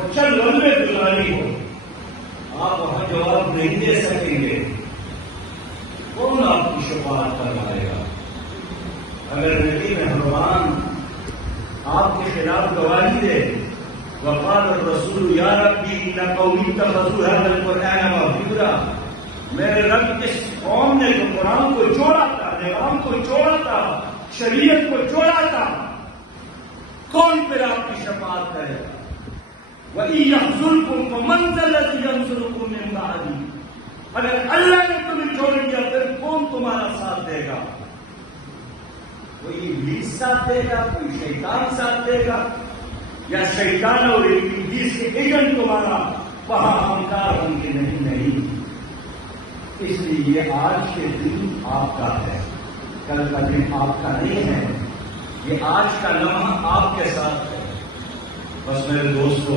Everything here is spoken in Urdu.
اور چند لمبے گزاری ہو، آپ وہاں جواب نہیں دے سکیں گے، کون آپ کی شفاعت کروائے گا؟ اگر نبی مہربان آپ کے خلاف گواہی دے، وقال الرسول یا ربی ان قومی اتخذوا هذا القرآن مهجورا، میرے رب اس قوم نے جو قرآن کو جوڑا تھا، نظام کو جوڑا تھا، شریعت کو جوڑا تھا، کون پھر آپ کی شفاعت کرے گا؟ وَإِن يَخْذُلْكُمْ فَمَنْ ذَا الَّذِي يَنصُرُكُم مِّن بَعْدِهِ، اگر اللہ نے تمہیں چھوڑ دیا پھر کون تمہارا ساتھ دے گا؟ کوئی ابلیس ساتھ دے گا، کوئی شیطان ساتھ دے گا، یا شیطان اور ابلیس کے ایجنٹ تمہارا وہاں ہمکار ہوں گے؟ نہیں۔ اس لیے یہ آج کے دن آپ کا ہے، کل کا دن آپ کا نہیں ہے، یہ آج کا لمحہ آپ کے ساتھ ہے۔ بس میرے دوستوں،